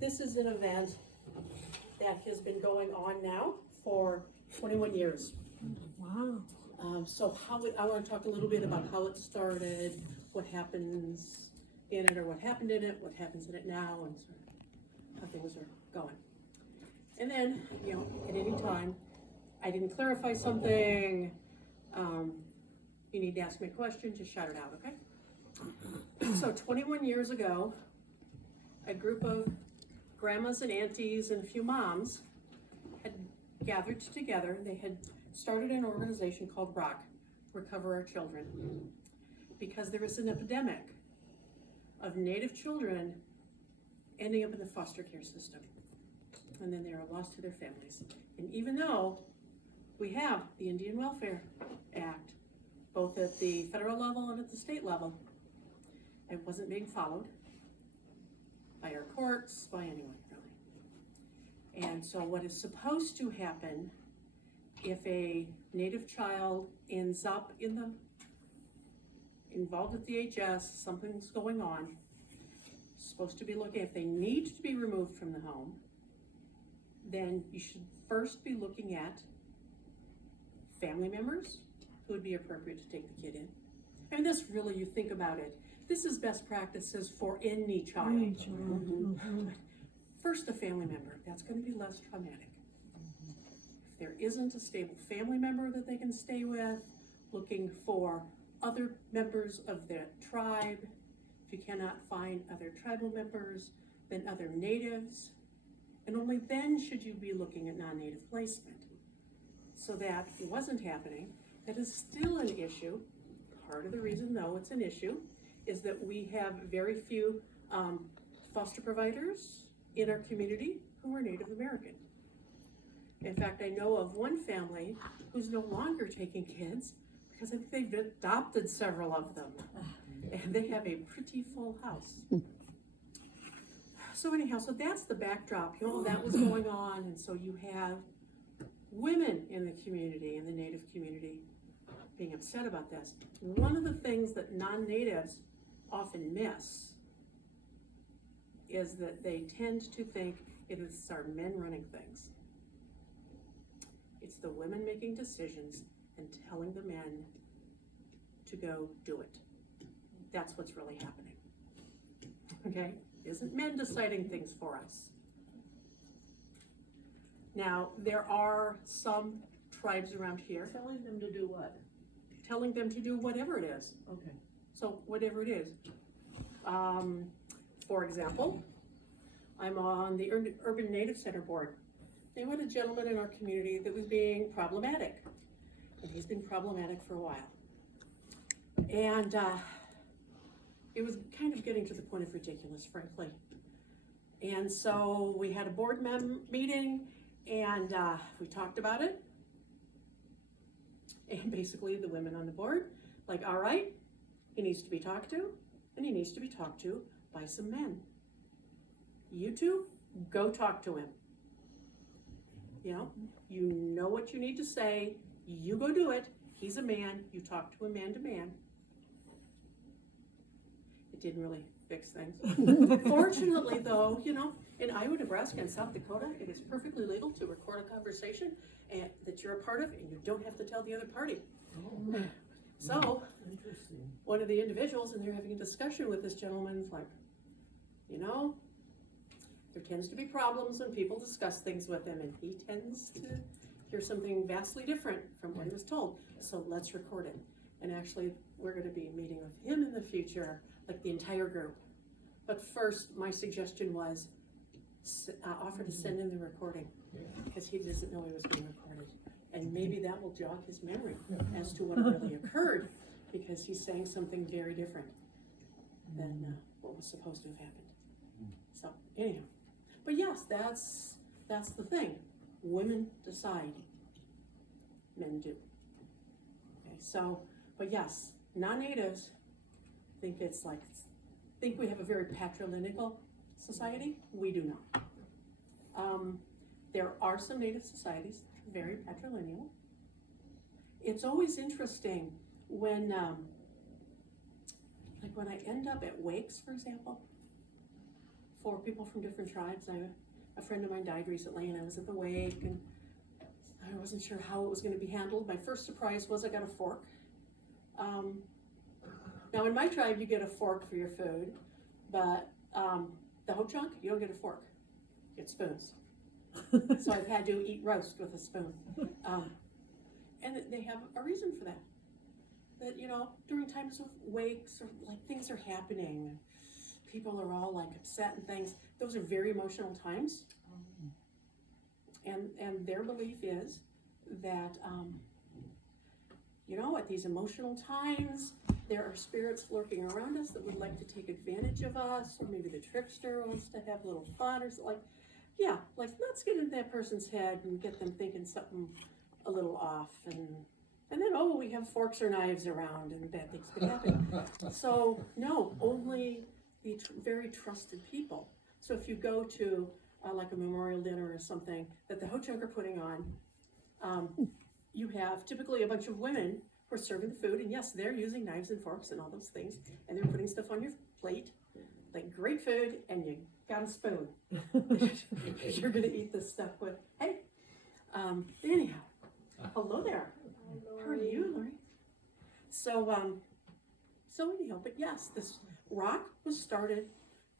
This is an event that has been going on now for 21 years. Wow. So I want to talk a little bit about how it started, what happens in it or what happened in it, what happens in it now, and sort of how things are going. And then, at any time, I didn't clarify something, you need to ask me a question, just shout it out, okay? So 21 years ago, a group of grandmas and aunties and a few moms had gathered together. They had started an organization called ROC, Recover Our Children, because there was an epidemic of Native children ending up in the foster care system. And then they are lost to their families. And even though we have the Indian Welfare Act, both at the federal level and at the state level, it wasn't being followed by our courts, by anyone really. And so what is supposed to happen if a Native child ends up involved with DHS, something's going on, supposed to be looking, if they need to be removed from the home, then you should first be looking at family members who would be appropriate to take the kid in. And this really, you think about it, this is best practices for any child. Mm-hmm. First, a family member, that's going to be less traumatic. If there isn't a stable family member that they can stay with, looking for other members of the tribe. If you cannot find other tribal members, then other natives. And only then should you be looking at non-native placement. So that wasn't happening. That is still an issue. Part of the reason, though, it's an issue is that we have very few foster providers in our community who are Native American. In fact, I know of one family who's no longer taking kids because I think they've adopted several of them. And they have a pretty full house. So anyhow, so that's the backdrop. That was going on, and so you have women in the community, in the Native community, being upset about this. One of the things that non-natives often miss is that they tend to think it's our men running things. It's the women making decisions and telling the men to go do it. That's what's really happening. Okay? It isn't men deciding things for us. Now, there are some tribes around here Telling them to do what? telling them to do whatever it is. Okay. So whatever it is. For example, I'm on the Urban Native Center board. They had a gentleman in our community that was being problematic. And he's been problematic for a while. And it was kind of getting to the point of ridiculous, frankly. And so we had a board meeting and we talked about it. And basically the women on the board, like, all right, he needs to be talked to, and he needs to be talked to by some men. You two, go talk to him. You know what you need to say, you go do it. He's a man, you talk to him man to man. It didn't really fix things. Fortunately though, in Iowa, Nebraska, and South Dakota, it is perfectly legal to record a conversation that you're a part of, and you don't have to tell the other party. Oh. So, Interesting. one of the individuals, and they're having a discussion with this gentleman, is like, there tends to be problems when people discuss things with him, and he tends to hear something vastly different from what he was told. So let's record it. And actually, we're going to be meeting with him in the future, like the entire group. But first, my suggestion was offer to send in the recording, because he doesn't know he was being recorded. And maybe that will jog his memory as to what really occurred, because he's saying something very different than what was supposed to have happened. So anyhow, but yes, that's the thing. Women decide, men do. Okay, so, but yes, non-natives think we have a very patrilineal society. We do not. There are some native societies that are very patrilineal. It's always interesting when, like when I end up at wakes, for example, 4 people from different tribes. A friend of mine died recently, and I was at the wake, and I wasn't sure how it was going to be handled. My first surprise was I got a fork. Now in my tribe, you get a fork for your food, but the Ho-Chunk, you don't get a fork. You get spoons. So I've had to eat roast with a spoon. And they have a reason for that. That, you know, during times of wakes or like things are happening, people are all like upset and things, those are very emotional times. And their belief is that, you know, at these emotional times, there are spirits lurking around us that would like to take advantage of us, or maybe the trickster wants to have a little fun or something. Like, yeah, like let's get into that person's head and get them thinking something a little off, and then, oh, we have forks or knives around and bad things could happen. So no, only the very trusted people. So if you go to like a memorial dinner or something that the Ho-Chunk are putting on, you have typically a bunch of women who are serving the food, and yes, they're using knives and forks and all those things, and they're putting stuff on your plate, like great food, and you got a spoon. You're gonna eat this stuff with. Hey, anyhow, hello there. How are you, Lori? So anyhow, but yes, this rock was started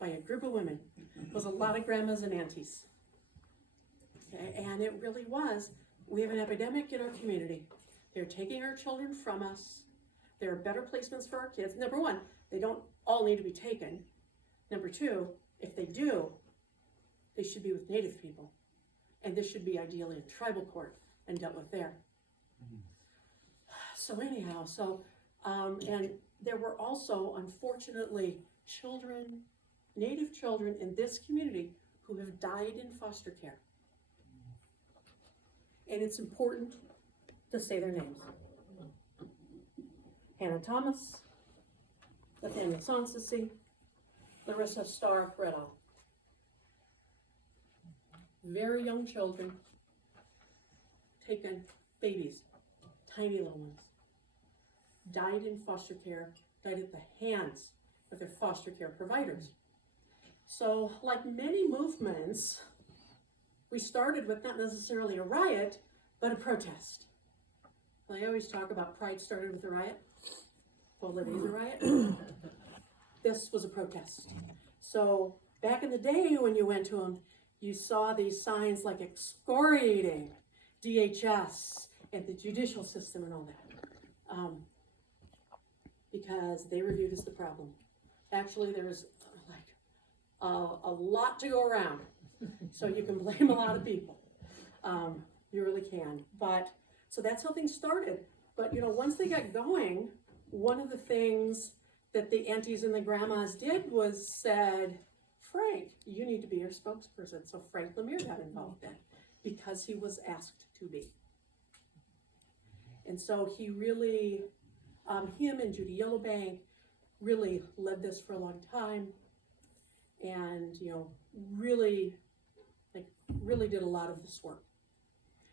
by a group of women. It was a lot of grandmas and aunties. Okay, and it really was. We have an epidemic in our community. They're taking our children from us. There are better placements for our kids. Number one, they don't all need to be taken. Number two, if they do, they should be with Native people. And this should be ideally in tribal court and dealt with there. So anyhow, and there were also, unfortunately, children, Native children in this community who have died in foster care. And it's important to say their names. Hannah Thomas, Nathaniel Sonsisi, Larissa Starr Riddle. Very young children, taken, babies, tiny little ones, died in foster care, died at the hands of their foster care providers. So, like many movements, we started with not necessarily a riot, but a protest. I always talk about Pride started with a riot. Well, it is a riot. This was a protest. So, back in the day when you went to them, you saw these signs like excoriating DHS and the judicial system and all that. Because they were viewed as the problem. Actually, there was a lot to go around. So you can blame a lot of people. You really can. But, so that's how things started. But, you know, once they got going, one of the things that the aunties and the grandmas did was said, Frank, you need to be your spokesperson. So Frank Lemire got involved then because he was asked to be. And so he really, him and Judy Yellowbank really led this for a long time, and you know, really did a lot of this work.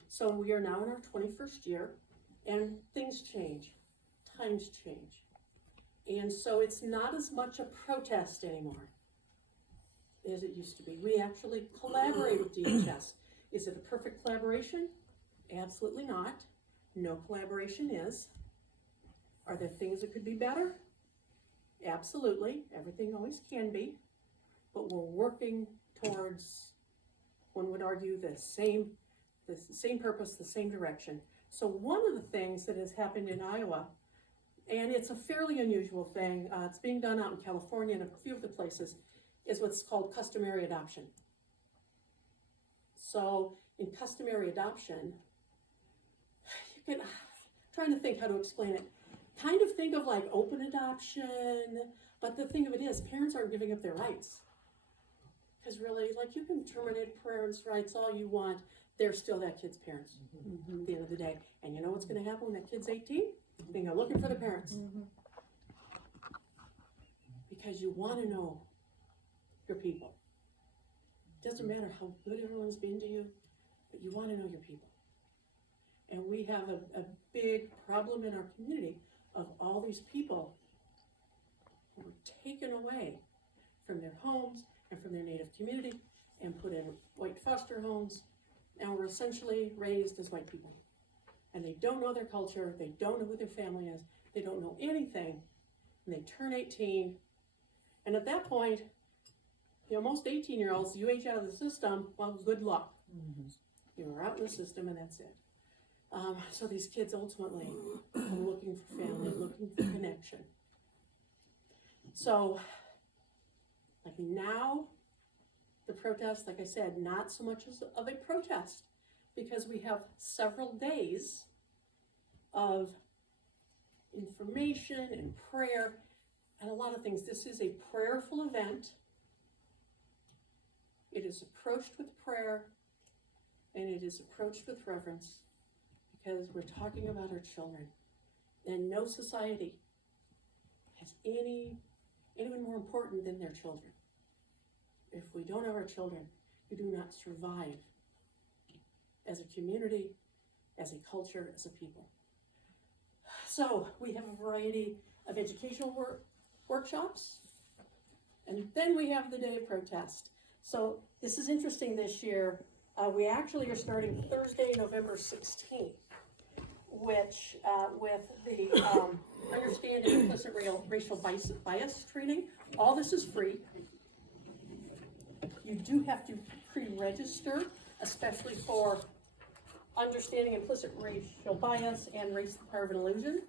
So we are now in our 21st year, and things change, times change, and so it's not as much a protest anymore as it used to be. We actually collaborate with DHS. Is it a perfect collaboration? Absolutely not. No collaboration is. Are there things that could be better? Absolutely. Everything always can be. But we're working towards, one would argue, the same purpose, the same direction. So one of the things that has happened in Iowa, and it's a fairly unusual thing, it's being done out in California and a few of the places, is what's called customary adoption. So in customary adoption, you can, trying to think how to explain it, kind of think of like open adoption, but the thing of it is, parents aren't giving up their rights. Because really, like, you can terminate parents' rights all you want, they're still that kid's parents at the end of the day. And you know what's going to happen when that kid's 18? They're going to go looking for the parents. Because you want to know your people. It doesn't matter how good everyone's been to you, but you want to know your people. And we have a big problem in our community of all these people who were taken away from their homes and from their native community and put in white foster homes and were essentially raised as white people. And they don't know their culture, they don't know who their family is, they don't know anything, and they turn 18, and at that point, most 18-year-olds, you age out of the system, well, good luck. You're out in the system and that's it. So these kids ultimately are looking for family, looking for connection. So, like now, the protest, like I said, not so much of a protest, because we have several days of information and prayer and a lot of things. This is a prayerful event. It is approached with prayer and it is approached with reverence, because we're talking about our children, and no society has anyone more important than their children. If we don't have our children, we do not survive as a community, as a culture, as a people. So we have a variety of educational workshops, and then we have the day of protest. So this is interesting this year. We actually are starting Thursday, November 16th, which with the understanding implicit racial bias training. All this is free. You do have to pre-register, especially for understanding implicit racial bias and race the power of an illusion.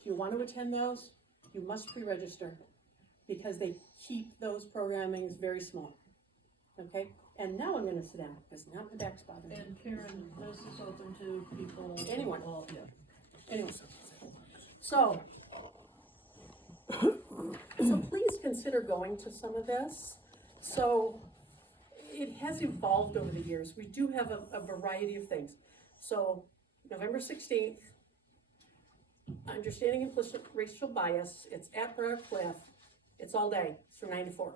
If you want to attend those, you must pre-register, because they keep those programmings very small. Okay? And now I'm going to sit down, because now my back's bothering me. And Karen, this is open to people. Anyone. All, yeah. Anyway, so please consider going to some of this. So it has evolved over the years. We do have a variety of things. So November 16th, understanding implicit racial bias. It's at Briar Cliff. It's all day. It's from 9 to 4.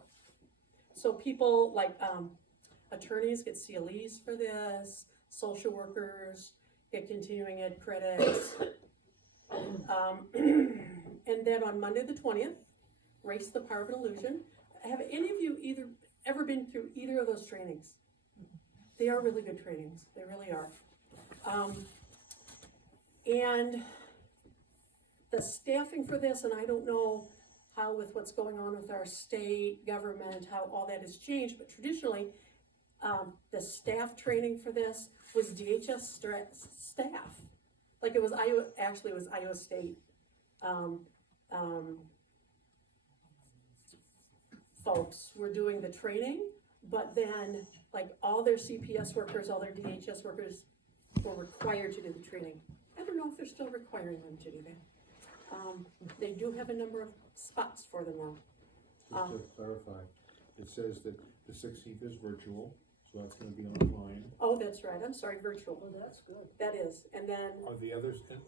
So people like attorneys get CLEs for this. Social workers get continuing ed credits. And then on Monday the 20th, Race the Power of an Illusion. Have any of you ever been through either of those trainings? They are really good trainings. They really are. And the staffing for this, and I don't know how with what's going on with our state government, how all that has changed, but traditionally, the staff training for this was DHS staff. Like it was Iowa State folks were doing the training, but then like all their CPS workers, all their DHS workers were required to do the training. I don't know if they're still requiring them to do that. They do have a number of spots for them now. Just to clarify, it says that the 16th is virtual, so that's going to be online. Oh, that's right. I'm sorry, virtual. Well, that's good. That is, and then Are the others going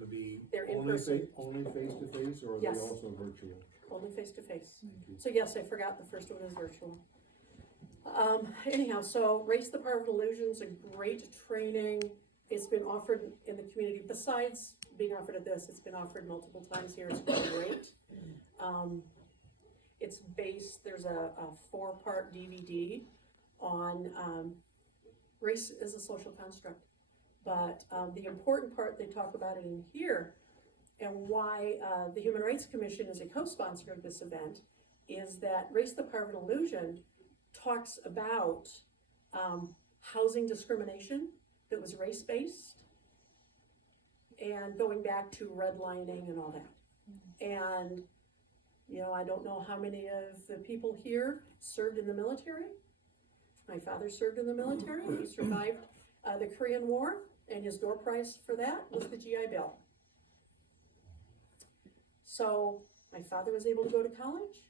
to be they're in only person, only face to face, or are Yes. they also virtual? only face to face. Thank you. So yes, I forgot the first one is virtual. Anyhow, so Race the Power of Illusions, a great training. It's been offered in the community. Besides being offered at this, it's been offered multiple times here. It's been great. It's based, there's a 4-part DVD on race as a social construct. But the important part, they talk about it in here, and why the Human Rights Commission is a co-sponsor of this event, is that Race the Power of an Illusion talks about housing discrimination that was race-based, and going back to redlining and all that. And, I don't know how many of the people here served in the military. My father served in the military. He survived the Korean War, and his door prize for that was the GI Bill. So my father was able to go to college.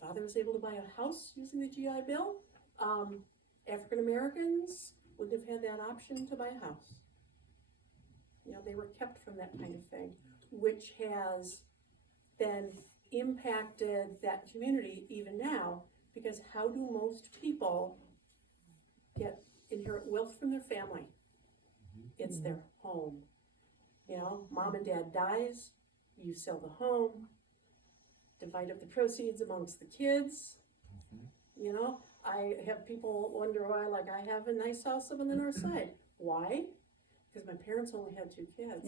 Father was able to buy a house using the GI Bill. African Americans wouldn't have had that option to buy a house. They were kept from that kind of thing, which has then impacted that community even now, because how do most people inherit wealth from their family? It's their home. Mom and dad dies, you sell the home, divide up the proceeds amongst the kids. You know, I have people wonder why, like, I have a nice house up on the north side. Why? Because my parents only had 2 kids.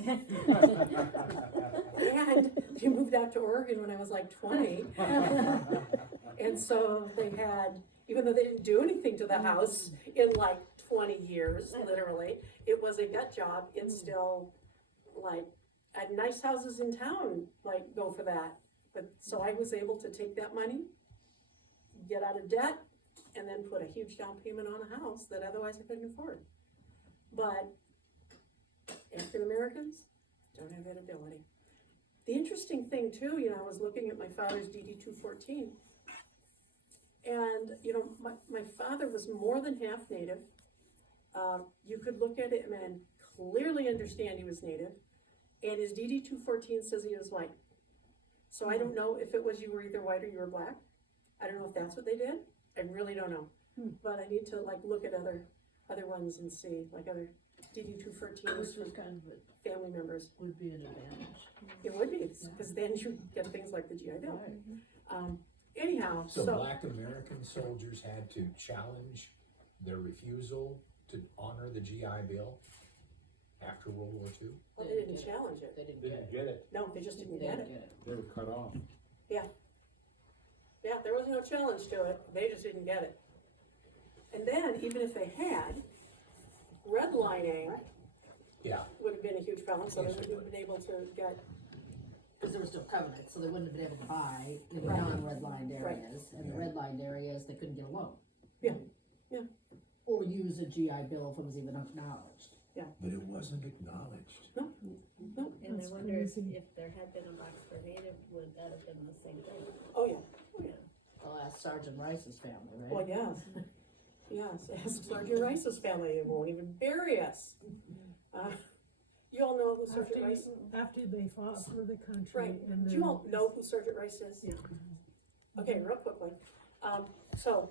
And they moved out to Oregon when I was like 20. And so they had, even though they didn't do anything to the house in like 20 years, literally, it was a gut job. It's still like, at nice houses in town, like, go for that. But, so I was able to take that money, get out of debt, and then put a huge down payment on a house that otherwise I couldn't afford. But African Americans don't have that ability. The interesting thing too, you know, I was looking at my father's DD 214, and you know, my father was more than half Native. You could look at him and clearly understand he was Native, and his DD 214 says he was white. So I don't know if it was you were either white or you were black. I don't know if that's what they did. I really don't know. But I need to like look at other ones and see, like other DD 214s Which for was kind of family members. would be an advantage. It would be, because then you get things like the GI Bill. Anyhow, So so, Black American soldiers had to challenge their refusal to honor the GI Bill after World War II? well, they didn't challenge it. They didn't They get didn't it. get it, No, they just didn't They get didn't it. get it. they were cut off. Yeah, there was no challenge to it. They just didn't get it. And then, even if they had, redlining Yeah, would have been a huge problem, so they Yes, it wouldn't have been able to get, Because there was still covenant, so they wouldn't have been able to buy in the Right. non-redlined Right. areas, and the redlined areas, they couldn't get a loan. Yeah, yeah. Or use a GI Bill if it was even acknowledged. but it wasn't acknowledged. no, And I wonder if there had been a box for Native, would that have been the same thing? oh yeah, oh yeah. I'll ask Sergeant Rice's family, right? Well, yes, yes, ask Sergeant Rice's family, they won't even bury us. You all know who Sergeant Rice is? After they fought for the country. Right, And do you all know who Sergeant Rice is? Yeah. Okay, real quickly, so,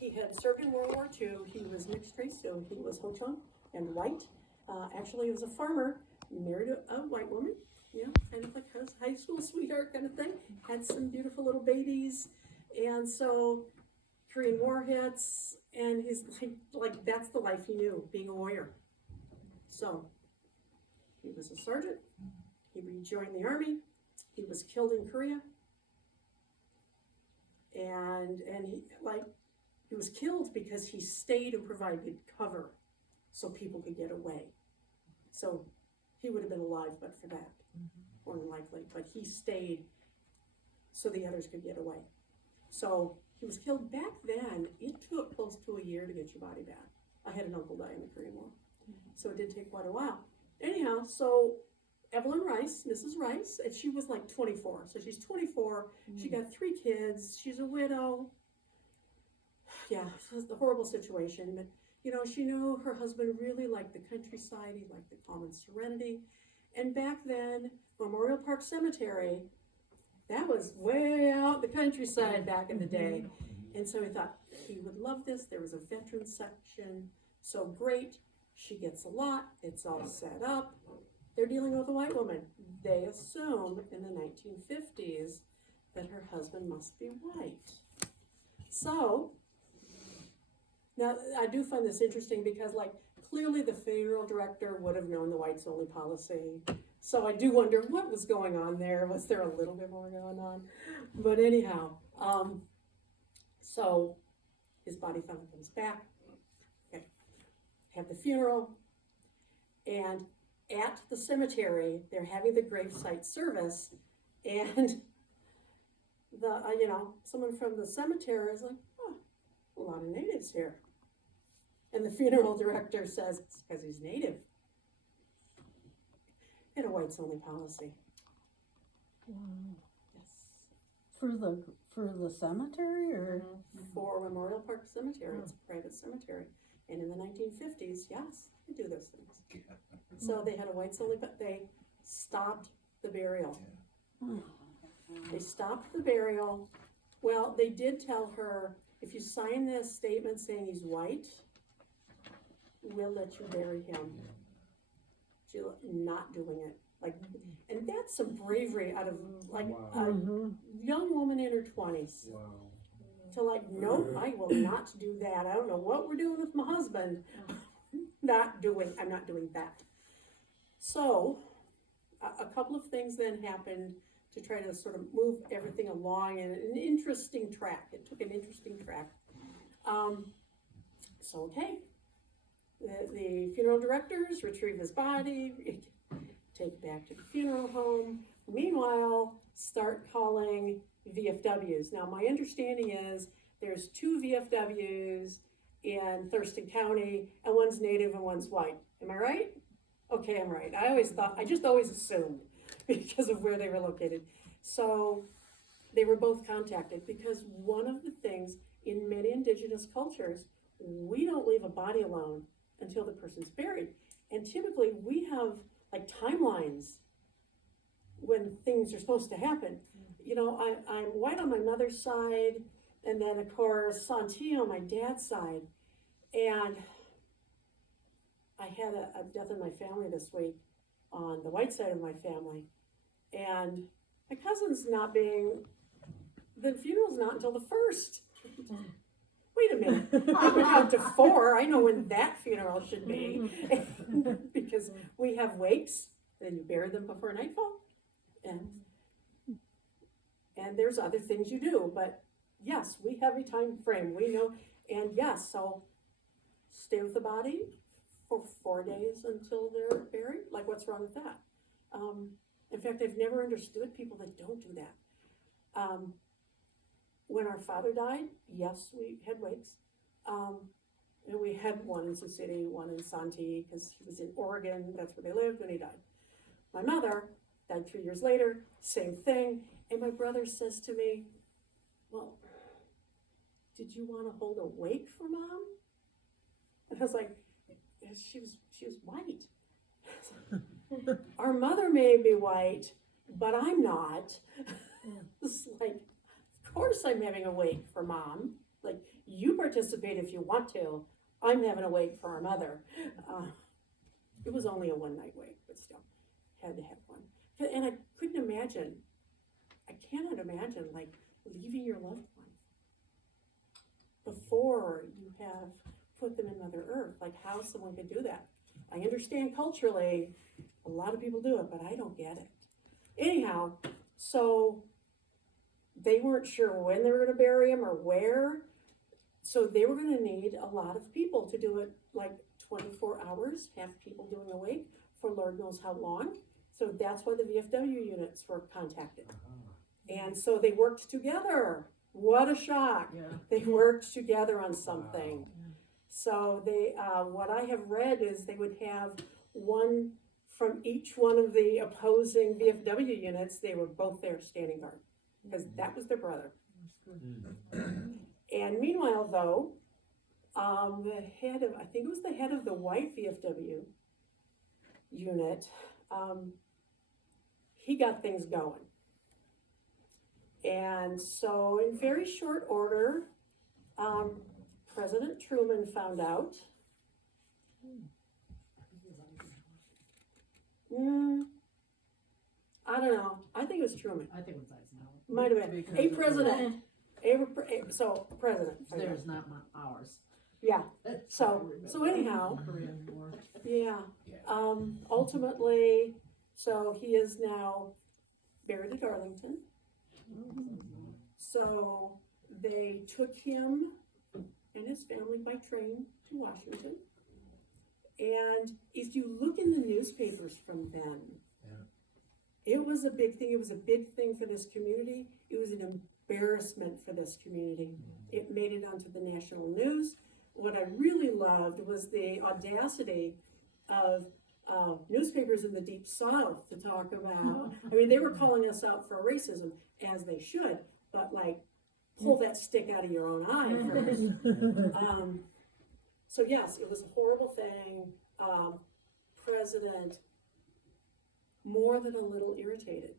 he had served in World War II, he was mixed race, so he was Ho-Chunk and white. Actually, he was a farmer, married a white woman, you know, kind of like a high school sweetheart kind of thing, had some beautiful little babies, and so Korean War hits, and he's like that's the life he knew, being a warrior. So, he was a sergeant, he rejoined the army, he was killed in Korea, and he was killed because he stayed and provided cover so people could get away. So he would have been alive but for that, more than likely, but he stayed so the others could get away. So he was killed back then. It took close to a year to get your body back. I had an uncle die in the Korean War, so it did take quite a while. Anyhow, so Evelyn Rice, Mrs. Rice, and she was like 24. So she's 24, she got 3 kids, she's a widow. Yeah, it was a horrible situation, but you know, she knew her husband really liked the countryside, he liked the calm and serenity. And back then, Memorial Park Cemetery, that was way out the countryside back in the day. And so he thought he would love this. There was a veteran section, so great. She gets a lot, it's all set up. They're dealing with a white woman. They assume in the 1950s that her husband must be white. So, now I do find this interesting because like clearly the funeral director would have known the whites only policy. So I do wonder what was going on there. Was there a little bit more going on? But anyhow, so his body finally comes back. Okay. Have the funeral, and at the cemetery, they're having the gravesite service, and the someone from the cemetery is like, oh, a lot of natives here. And the funeral director says, it's because he's native. He had a whites only policy. Wow. Yes. For the cemetery or? For Memorial Park Cemetery, it's a private cemetery. And in the 1950s, yes, they do those things. So they had a whites only, but they stopped the burial. They stopped the burial. Well, they did tell her, if you sign this statement saying he's white, we'll let you bury him. She's not doing it. Like, and that's some bravery out of like Wow. a young woman in her 20s Wow. to like, nope, I will not do that. I don't know what we're doing with my husband. I'm not doing that. So, a couple of things then happened to try to sort of move everything along in an interesting track. It took an interesting track. Okay, the funeral directors retrieve his body, take it back to the funeral home. Meanwhile, start calling VFWs. Now, my understanding is there's 2 VFWs in Thurston County, and one's native and one's white. Am I right? Okay, I'm right. I just always assumed because of where they were located. So they were both contacted because one of the things in many indigenous cultures, we don't leave a body alone until the person's buried. And typically we have like timelines when things are supposed to happen. You know, I'm white on my mother's side, and then of course Santee on my dad's side. And I had a death in my family this week on the white side of my family. And my cousin's the funeral's not until the 1st. Wait a minute, I can count to 4, I know when that funeral should be. Because we have wakes, then you bury them before nightfall. And there's other things you do, but yes, we have a time frame, we know, and yes, so stay with the body for 4 days until they're buried, like what's wrong with that? In fact, I've never understood people that don't do that. When our father died, yes, we had wakes. And we had one in Sioux City, one in Santee, because he was in Oregon, that's where they lived when he died. My mother died 3 years later, same thing. And my brother says to me, well, did you want to hold a wake for Mom? And I was like, she was white. Our mother may be white, but I'm not. It's like, of course I'm having a wake for Mom. Like, you participate if you want to. I'm having a wake for our mother. It was only a 1-night wake, but still, had to have one. And I couldn't imagine, I cannot imagine, like, leaving your loved one before you have put them in Mother Earth. Like, how someone could do that. I understand culturally, a lot of people do it, but I don't get it. Anyhow, so they weren't sure when they were going to bury him or where. So they were going to need a lot of people to do it, like 24 hours, have people doing a wake for Lord knows how long. So that's why the VFW units were contacted. And so they worked together. What a shock. Yeah. They worked together on something. So they, what I have read is they would have one from each one of the opposing VFW units. They were both there standing guard because that was their brother. And meanwhile, though, the head of, I think it was the head of the white VFW unit, he got things going. And so in very short order, President Truman found out. I don't know. I think it was Truman. I think it was Eisenhower. Might have been. Because A it president. So president. was theirs, not ours. Yeah. So anyhow, Korean War. yeah. Ultimately, so he is now buried at Arlington. So they took him and his family by train to Washington. And if you look in the newspapers from then, it was a big thing. It was a big thing for this community. It was an embarrassment for this community. It made it onto the national news. What I really loved was the audacity of newspapers in the Deep South to talk about, I mean, they were calling us out for racism, as they should, but like, pull that stick out of your own eye first. So yes, it was a horrible thing. President, more than a little irritated.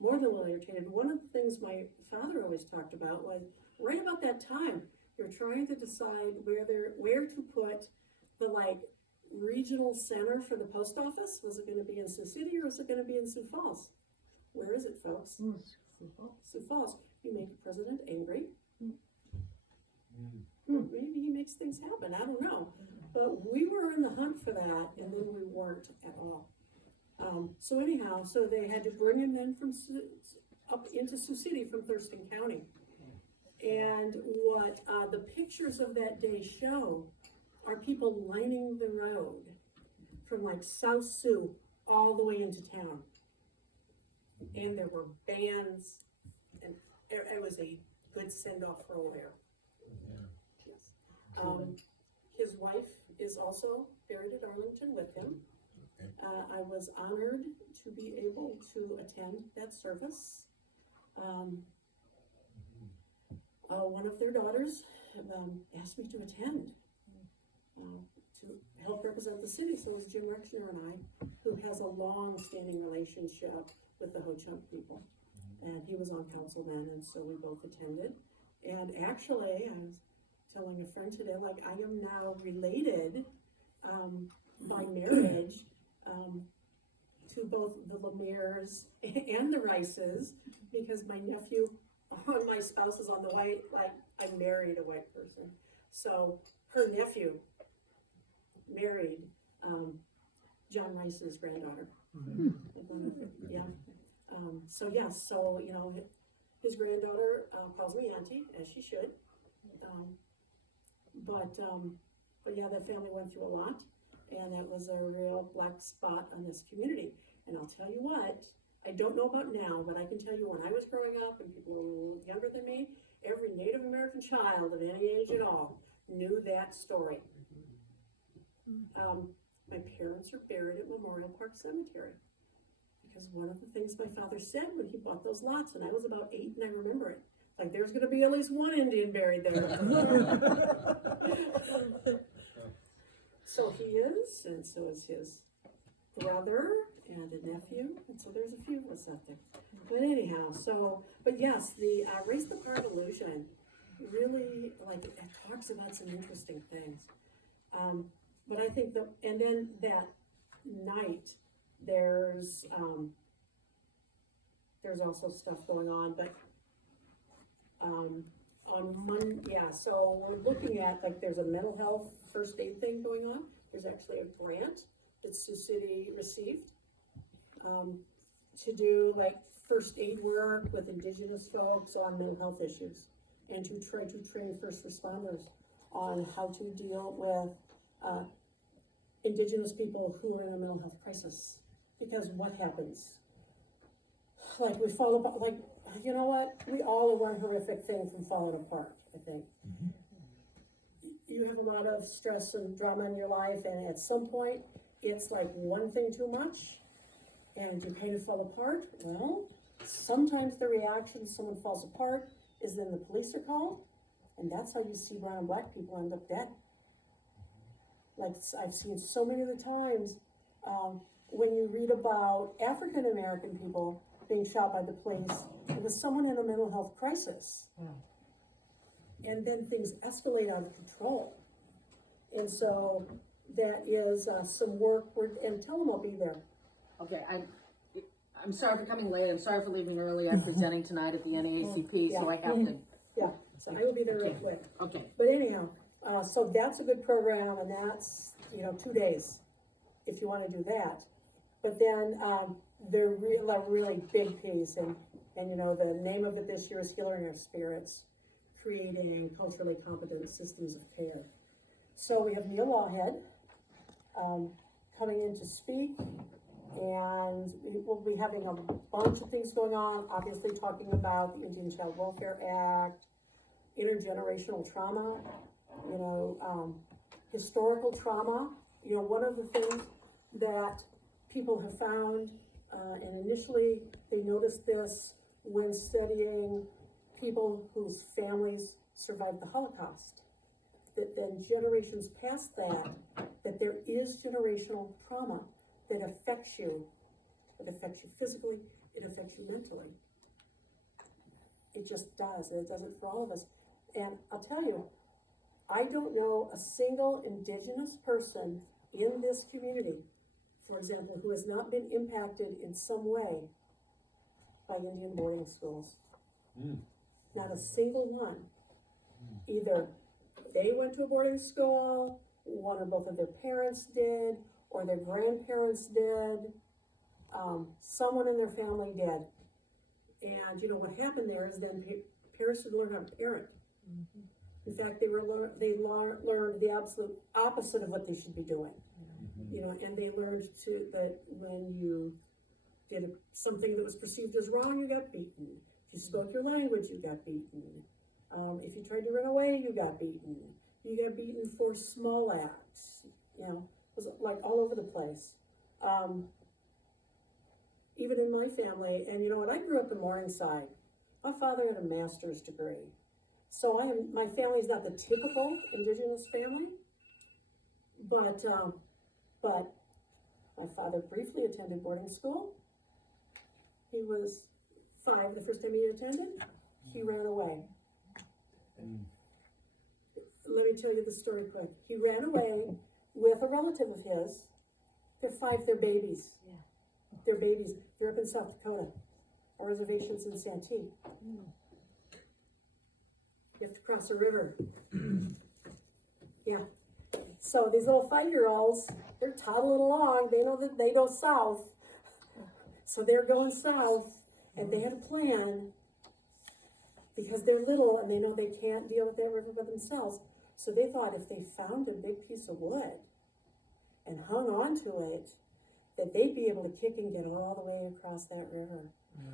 More than a little irritated. One of the things my father always talked about was, right about that time, they're trying to decide where to put the like regional center for the post office. Was it going to be in Sioux City or was it going to be in Sioux Falls? Where is it, folks? Sioux Falls. You make the president angry. Maybe he makes things happen, I don't know. But we were in the hunt for that, and then we weren't at all. So anyhow, so they had to bring him in from up into Sioux City from Thurston County. And what the pictures of that day show are people lining the road from like South Sioux all the way into town. And there were bands, and it was a good send-off for a lawyer. Yes. His wife is also buried at Arlington with him. I was honored to be able to attend that service. One of their daughters asked me to attend to help represent the city. So it was Jim Rexner and I, who has a long-standing relationship with the Ho-Chunk people. And he was on council then, and so we both attended. And actually, I was telling a friend today, like, I am now related by marriage to both the Lemire's and the Rices, because my nephew on my spouse is on the white, like, I married a white person. So her nephew married John Rice's granddaughter. Yeah. So yes, so, you know, his granddaughter calls me auntie, as she should. But yeah, that family went through a lot, and that was a real black spot on this community. And I'll tell you what, I don't know about now, but I can tell you when I was growing up and people were younger than me, every Native American child of any age at all knew that story. My parents are buried at Memorial Park Cemetery, because one of the things my father said when he bought those lots, and I was about 8 and I remember it, like, there's gonna be at least one Indian buried there. So he is, and so is his brother and a nephew, and so there's a few of us out there. But anyhow, so, but yes, the Race the Part illusion really, like, it talks about some interesting things. But I think and then that night, there's also stuff going on, but on Monday, yeah, so we're looking at, like, there's a mental health first aid thing going on. There's actually a grant that Sioux City received to do, like, first aid work with Indigenous folks on mental health issues, and to try to train first responders on how to deal with Indigenous people who are in a mental health crisis. Because what happens? Like, we fall apart, like, you know what? We all are one horrific thing from falling apart, I think. You have a lot of stress and drama in your life, and at some point, it's like one thing too much, and you kind of fall apart. Well, sometimes the reaction someone falls apart is then the police are called, and that's how you see brown and black people end up dead. Like, I've seen so many of the times when you read about African American people being shot by the police, it was someone in a mental health crisis. And then things escalate out of control. And so that is some work, and tell them I'll be there. Okay, I'm sorry for coming late, I'm sorry for leaving early, I'm presenting tonight at the NAACP, so I have to. Yeah, so I will be there real quick. Okay. But anyhow, so that's a good program, and that's, 2 days, if you wanna do that. But then, the really big piece, and the name of it this year is Healing Our Spirits, creating culturally competent systems of care. So we have Neil Lawhead coming in to speak, and we'll be having a bunch of things going on, obviously talking about the Indian Child Welfare Act, intergenerational trauma, historical trauma. One of the things that people have found, and initially they noticed this when studying people whose families survived the Holocaust, that then generations past that there is generational trauma that affects you. It affects you physically, it affects you mentally. It just does, and it does it for all of us. And I'll tell you, I don't know a single Indigenous person in this community, for example, who has not been impacted in some way by Indian boarding schools. Not a single one. either they went to a boarding school, one or both of their parents did, or their grandparents did. Someone in their family did. And you know what happened there is then parents would learn how to parent. In fact, they learned the absolute opposite of what they should be doing. You know, and they learned that when you did something that was perceived as wrong, you got beaten. If you spoke your language, you got beaten. If you tried to run away, you got beaten. You got beaten for small acts. You know, it was like all over the place. Even in my family, and you know what, I grew up in Morningside. My father had a master's degree. So my family's not the typical Indigenous family, but my father briefly attended boarding school. He was 5 the first time he attended. He ran away. And Let me tell you the story quick. He ran away with a relative of his. They're 5, they're babies. Yeah. They're babies. They're up in South Dakota. Our reservation's in Santee. You have to cross a river. Yeah. So these little 5-year-olds, they're toddling along. They know south. So they're going south, and they had a plan because they're little and they know they can't deal with that river by themselves. So they thought if they found a big piece of wood and hung on to it, that they'd be able to kick and get all the way across that river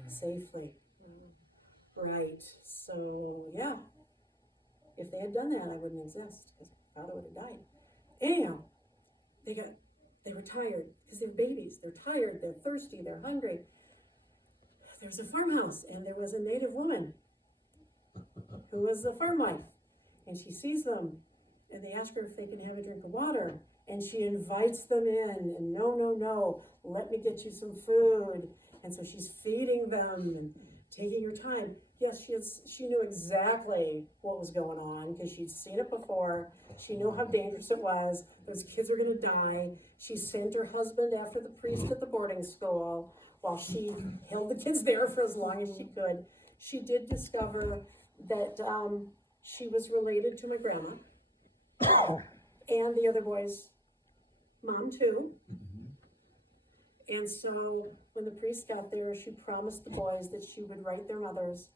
safely. Right. So yeah, if they had done that, I wouldn't exist because my father would have died. Anyhow, they were tired because they're babies. They're tired. They're thirsty. They're hungry. There's a farmhouse, and there was a native woman who was the farm wife, and she sees them, and they ask her if they can have a drink of water, and she invites them in, and no, let me get you some food. And so she's feeding them and taking her time. Yes, she knew exactly what was going on because she'd seen it before. She knew how dangerous it was. Those kids were going to die. She sent her husband after the priest at the boarding school while she held the kids there for as long as she could. She did discover that she was related to my grandma and the other boys' mom too. And so when the priest got there, she promised the boys that she would write their mothers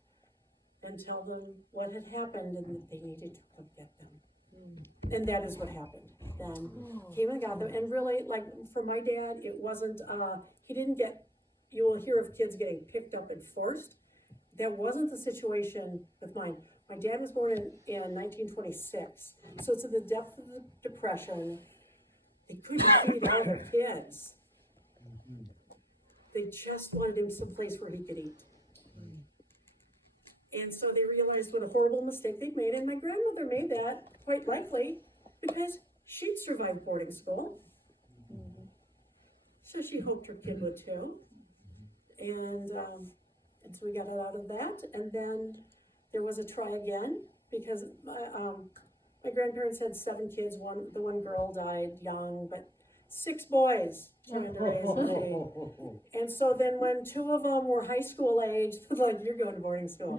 and tell them what had happened and that they needed to come get them. And that is what happened. Then came and got them. And really, like for my dad, it wasn't, he didn't get, you will hear of kids getting picked up and forced. That wasn't the situation with mine. My dad was born in 1926. So it's in the depth of the Depression. They couldn't feed all their kids. They just wanted him someplace where he could eat. And so they realized what a horrible mistake they'd made, and my grandmother made that, quite likely, because she'd survived boarding school. So she hoped her kid would too. And so we got out of that, and then there was a try again, because my grandparents had 7 kids, the one girl died young, but 6 boys trying to raise and feed. And so then when 2 of them were high school age, like, you're going to boarding school.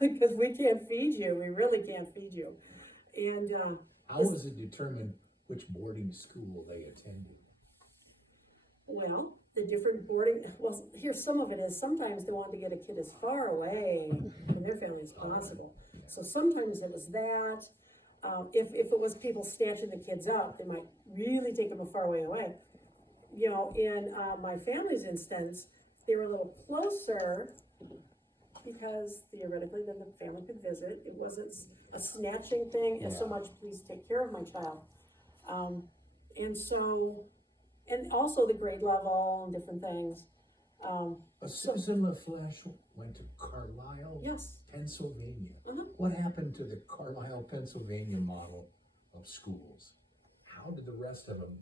Because we can't feed you, we really can't feed you. And How was it determined which boarding school they attended? well, the different here some of it is, sometimes they wanted to get a kid as far away from their family as possible. So sometimes it was that. If it was people snatching the kids up, they might really take them a far way away. You know, in my family's instance, they were a little closer because theoretically then the family could visit. It wasn't a snatching thing and so much, please take care of my child. And also the grade level and different things. Susan LaFleche went to Carlisle, Yes. Pennsylvania. Uh-huh. What happened to the Carlisle, Pennsylvania model of schools? How did the rest of them?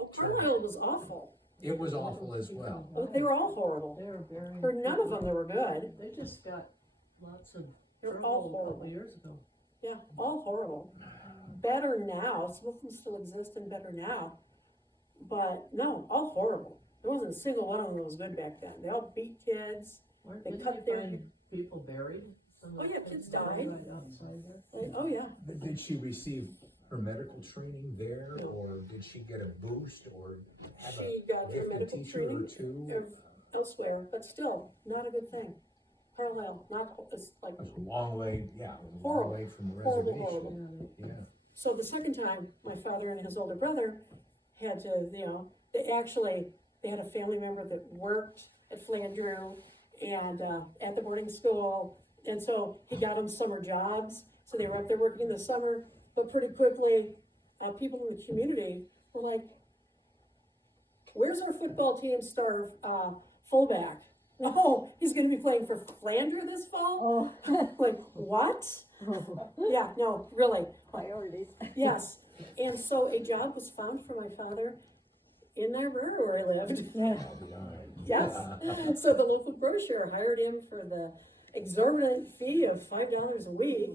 Oh, Carlisle was awful. It was awful as well. Oh, they were all horrible. They were very. For none of them that were good. They just got lots of They're all trouble a horrible. couple years ago. Yeah, all horrible. Better now. Some of them still exist and better now. But no, all horrible. There wasn't a single one of them that was good back then. They all beat kids. They Didn't cut you their- find people buried Oh, yeah, kids died. Right outside there. Oh, yeah. Did she receive her medical training there, No. or did she get a boost, or have She a got her gifted medical teacher or training two? elsewhere, but still, not a good thing. Carlisle, it's like, It was a long way, yeah, it was a long Horrible. way from the Horrible, reservation. horrible. Yeah. so the second time, my father and his older brother had to, they had a family member that worked at Flandreau and, at the boarding school, and so he got them summer jobs, so they were up there working in the summer, but pretty quickly, people in the community were like, where's our football team star, fullback? Oh, he's gonna be playing for Flandreau this fall? Oh. Like, what? Yeah, no, really. Priorities. Yes, and so a job was found for my father in that river where I lived. I'll be darned. Yes, so the local grocer hired him for the exorbitant fee of $5 a week.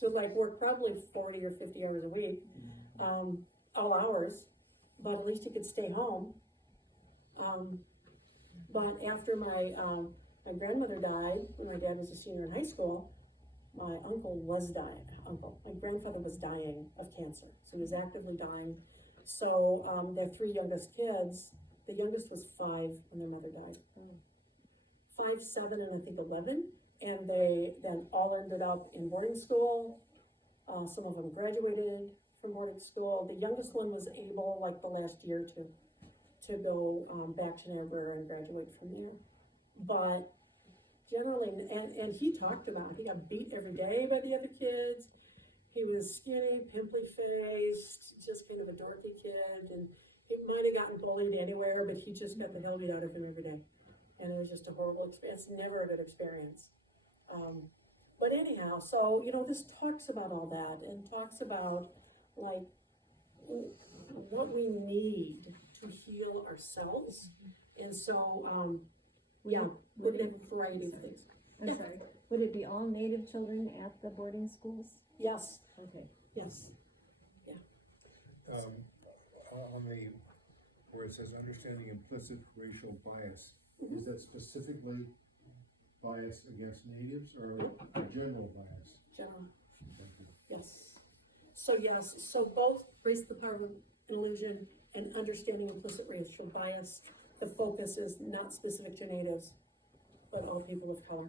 So like work probably 40 or 50 hours a week, all hours, but at least he could stay home. But after my grandmother died, when my dad was a senior in high school, my my grandfather was dying of cancer, so he was actively dying. So, their three youngest kids, the youngest was 5 when their mother died. 5, 7, and I think 11, and they then all ended up in boarding school. Some of them graduated from boarding school. The youngest one was able, like the last year to go back to Newberry and graduate from there. But generally, and he talked about, he got beat every day by the other kids. He was skinny, pimply faced, just kind of a dorky kid, and he might have gotten bullied anywhere, but he just got the hell beat out of him every day. And it was just a horrible experience, never a good experience. But anyhow, so, this talks about all that, and talks about, like, what we need to heal ourselves. And so, yeah, we're gonna have a variety of things. I'm sorry, would it be all native children at the boarding schools? Yes, Okay. yes. On the, where it says understanding implicit racial bias, Mhm. is that specifically bias against natives or a general bias? General, yes. So both race the power of illusion and understanding implicit racial bias, the focus is not specific to natives, but all people of color.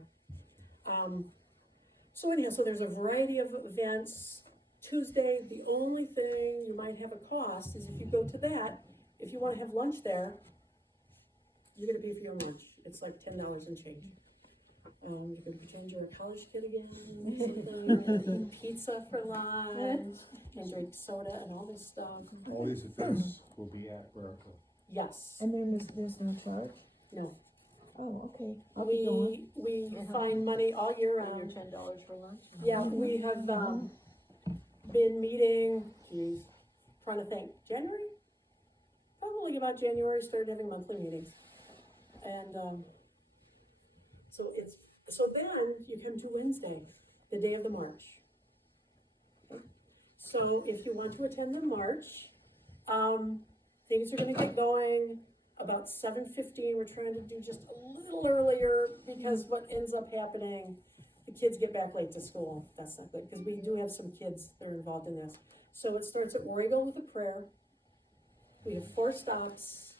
So anyhow, so there's a variety of events. Tuesday, the only thing you might have a cost is if you go to that, if you wanna have lunch there, you're gonna pay for your own lunch. It's like $10 and change. You can pretend you're a college kid again, or something, and eat pizza for lunch, and drink soda and all this stuff. All these events will be at Baraco. Yes, And there's no charge? no, Oh, okay. I'll be going. we find money all year And your round. $10 for lunch? Yeah, we have, been meeting, trying to think, January? Probably about January, started having monthly meetings. And, so then you come to Wednesday, the day of the march. So if you want to attend the march, things are gonna get going about 7:15. We're trying to do just a little earlier because what ends up happening, the kids get back late to school. That's not good, because we do have some kids that are involved in this. So it starts at War Eagle with a prayer. We have 4 stops.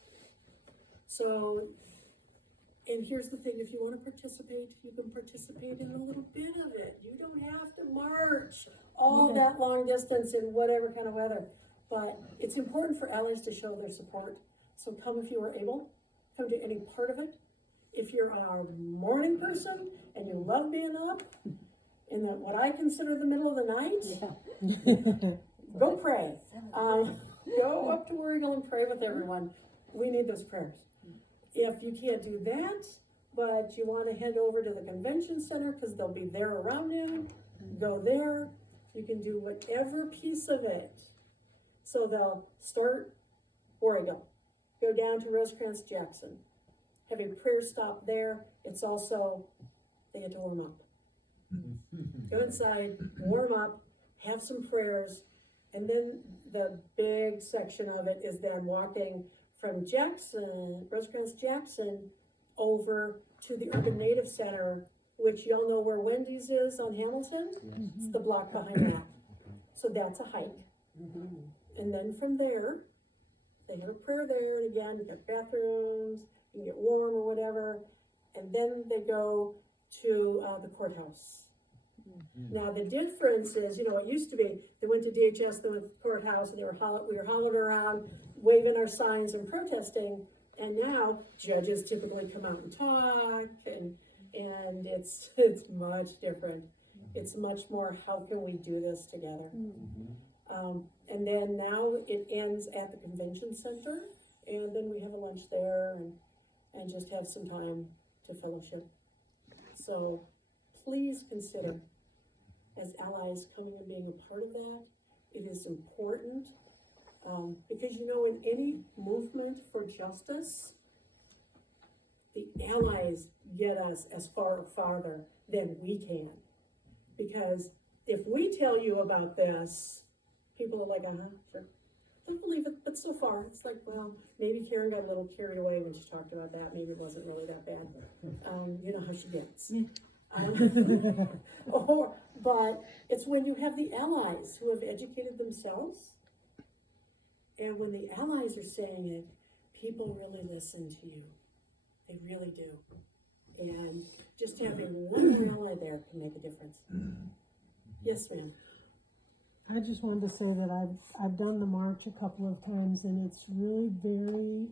So, and here's the thing, if you wanna participate, you can participate in a little bit of it. You don't have to march all that long distance in whatever kind of weather. But it's important for allies to show their support. So come if you are able, come to any part of it. If you're a morning person and you love being up in what I consider the middle of the night, go pray. Go up to War Eagle and pray with everyone. We need those prayers. If you can't do that, but you want to head over to the convention center because they'll be there around noon, go there. You can do whatever piece of it. So they'll start War Eagle, go down to Rosecrans Jackson, have a prayer stop there. It's also, they get to warm up. Go inside, warm up, have some prayers, and then the big section of it is then walking from Jackson, Rosecrans Jackson, over to the Urban Native Center, which y'all know where Wendy's is on Hamilton, Yes. it's the block behind that. So that's a hike. And then from there, they have a prayer there, and again, you got bathrooms, you can get warm or whatever, and then they go to the courthouse. Now, the difference is, you know, it used to be, they went to DHS, they went to the courthouse, and we were hollering around, waving our signs and protesting, and now judges typically come out and talk, and it's much different. It's much more, how can we do this together? And then now it ends at the convention center, and then we have a lunch there and just have some time to fellowship. So please consider, as allies, coming and being a part of that. It is important, because you know, in any movement for justice, the allies get us as far or farther than we can. Because if we tell you about this, people are like, sure. Don't believe it, but so far, it's like, well, maybe Karen got a little carried away when she talked about that, maybe it wasn't really that bad. You know how she gets. But it's when you have the allies who have educated themselves, and when the allies are saying it, people really listen to you. They really do. And just having one more ally there can make a difference. Yes, ma'am. I just wanted to say that I've done the march a couple of times, and it's really very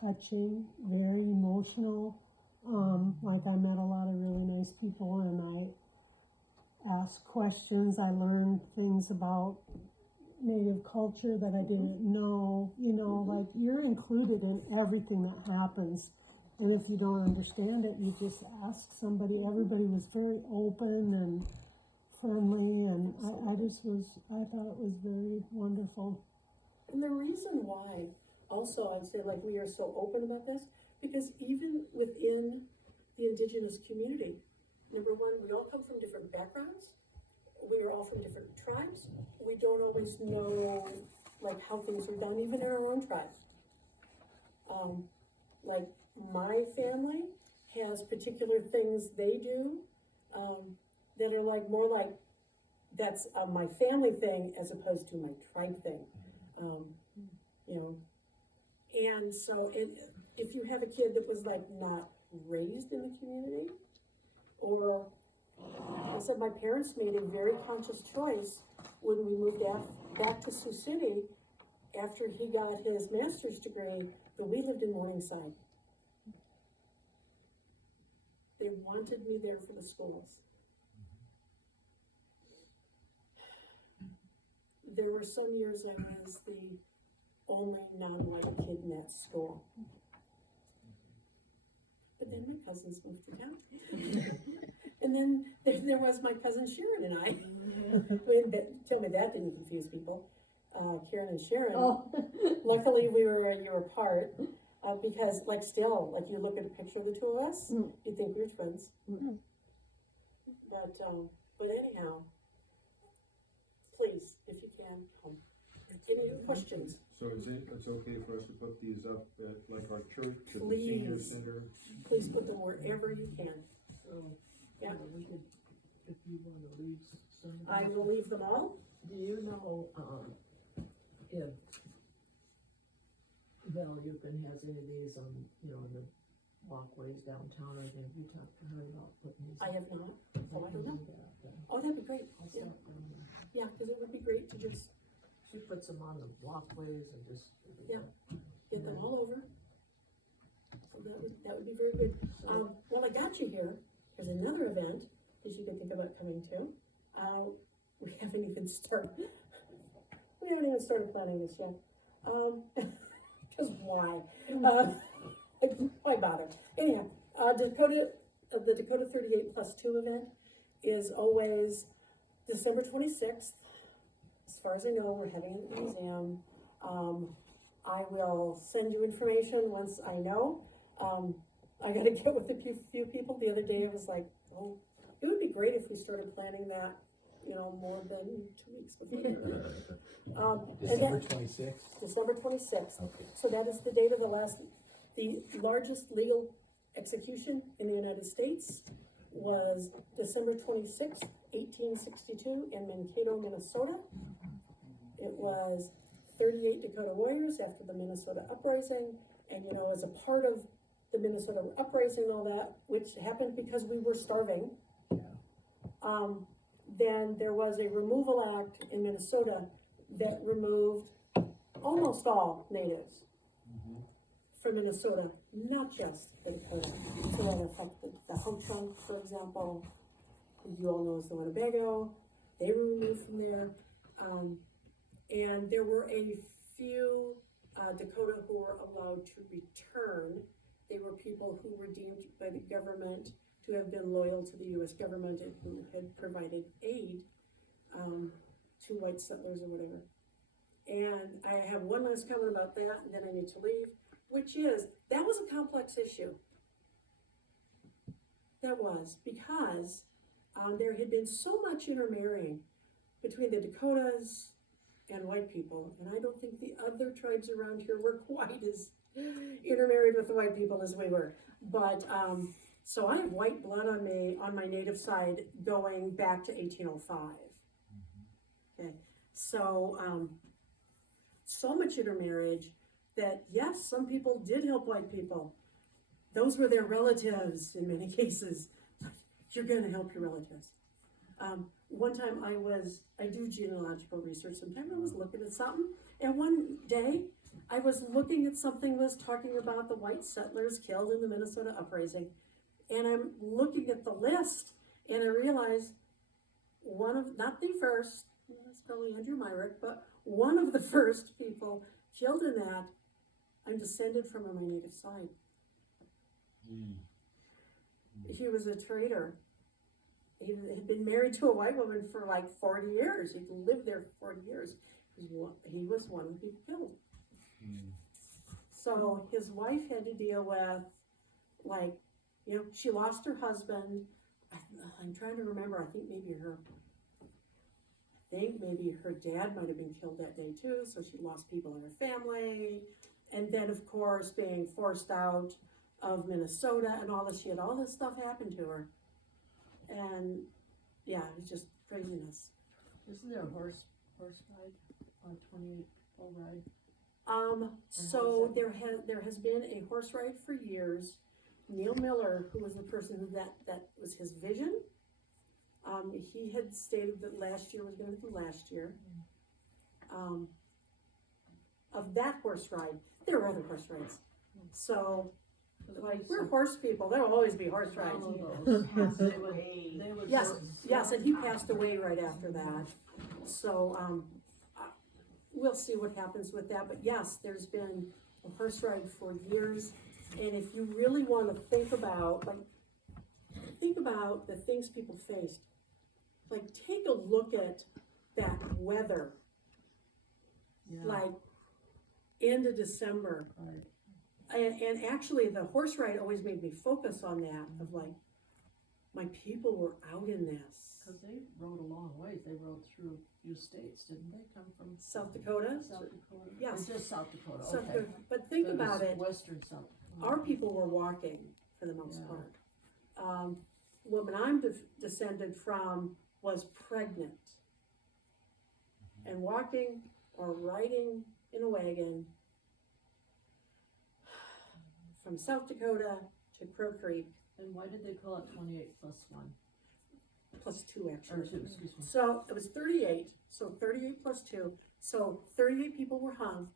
touching, very emotional. Like, I met a lot of really nice people, and I asked questions. I learned things about Native culture that I didn't know. You know, like, you're included in everything that happens. And if you don't understand it, you just ask somebody. Everybody was very open and friendly, and I thought it was very wonderful. And the reason why, also, I'd say, like, we are so open about this, because even within the indigenous community, number one, we all come from different backgrounds. We are all from different tribes. We don't always know, like, how things are done, even in our own tribe. Like, my family has particular things they do, that are like, more like, that's my family thing as opposed to my tribe thing. You know, and so if you have a kid that was, like, not raised in the community, or, I said, my parents made a very conscious choice when we moved back to Sioux City after he got his master's degree, that we lived in Morningside. They wanted me there for the schools. There were some years I was the only non-white kid in that school. But then my cousins moved to town. And then there was my cousin Sharon and I. Tell me that didn't confuse people. Karen and Sharon. Oh. Luckily we were a year apart, because, like, still, like, you look at a picture of the two of us, you'd think we were twins. But anyhow, please, if you can, any questions? So it's okay for us to put these up at, like, our church, at the senior Please. center? Please put them wherever you can. So, Yeah. we could, if you wanna read some. I will leave them all. Do you know, if Val Yukon has any of these on, you know, the walkways downtown, or anything, you talked to her about putting these? I have not. Oh, I don't know. Yeah. Oh, that'd be great. I'll Yeah, start down there. yeah, because it would be great to just She puts them on the walkways and just. Yeah. get them all over. So that would be very good. While I got you here, there's another event that you can think about coming to. We haven't even started planning this yet. Because why? Why bother? Anyhow, the Dakota 38 plus 2 event is always December 26th. As far as I know, we're having it at the museum. I will send you information once I know. I gotta get with a few people. The other day it was like, oh, it would be great if we started planning that, you know, more than 2 weeks before. December 26th? December 26th. Okay. So that is the date of the largest legal execution in the United States was December 26th, 1862 in Mankato, Minnesota. It was 38 Dakota warriors after the Minnesota uprising, and as a part of the Minnesota uprising and all that, which happened because we were starving, then there was a removal act in Minnesota that removed almost all natives from Minnesota, not just the Dakota. So that affected the Ho-Chunk, for example, who you all know as the Winnebago. They were removed from there. And there were a few Dakota who were allowed to return. They were people who were deemed by the government to have been loyal to the U.S. government and who had provided aid to white settlers or whatever. And I have one last comment about that, and then I need to leave, which is, that was a complex issue. That was, because there had been so much intermarrying between the Dakotas and white people, and I don't think the other tribes around here were quite as intermarried with the white people as we were. But, so I have white blood on my native side going back to 1805. Okay, so, so much intermarriage that, yes, some people did help white people. Those were their relatives in many cases. You're gonna help your relatives. One time I do genealogical research, sometimes I was looking at something, and one day I was looking at something that was talking about the white settlers killed in the Minnesota uprising, and I'm looking at the list, and I realized not the first, that's probably Andrew Myrick, but one of the first people killed in that, I'm descended from on my native side. He was a traitor. He had been married to a white woman for like 40 years. He'd lived there for 40 years. He was one of the people killed. So his wife had to deal with, like, she lost her husband. I'm trying to remember, I think maybe her dad might have been killed that day too, so she lost people in her family. And then, of course, being forced out of Minnesota and all this, she had all this stuff happen to her. And yeah, it was just craziness. Isn't there a horse ride on 28 bull ride? So there has been a horse ride for years. Neil Miller, who was the person who that was his vision, he had stated that last year was going to be the last year. Of that horse ride, there were other horse rides. So, like, we're horse people, there'll always be horse rides. Yes, and he passed away right after that. So, we'll see what happens with that. But yes, there's been a horse ride for years. And if you really want to think about the things people faced. Like, take a look at that weather. Like, end of December. And actually, the horse ride always made me focus on that, of like, my people were out in this. Because they rode a long ways. They rode through a few states, didn't they? Come from South Dakota? South Dakota? Yes. Or just South Dakota, South okay. Dakota. But think But about it, Western South Dakota. our people were walking for the most part. Woman I'm descended from was pregnant and walking or riding in a wagon from South Dakota to Crow Creek. And why did they call it 28 plus 1? Plus 2, actually. Or 2, excuse me. So it was 38, so 38 plus 2, so 38 people were hung.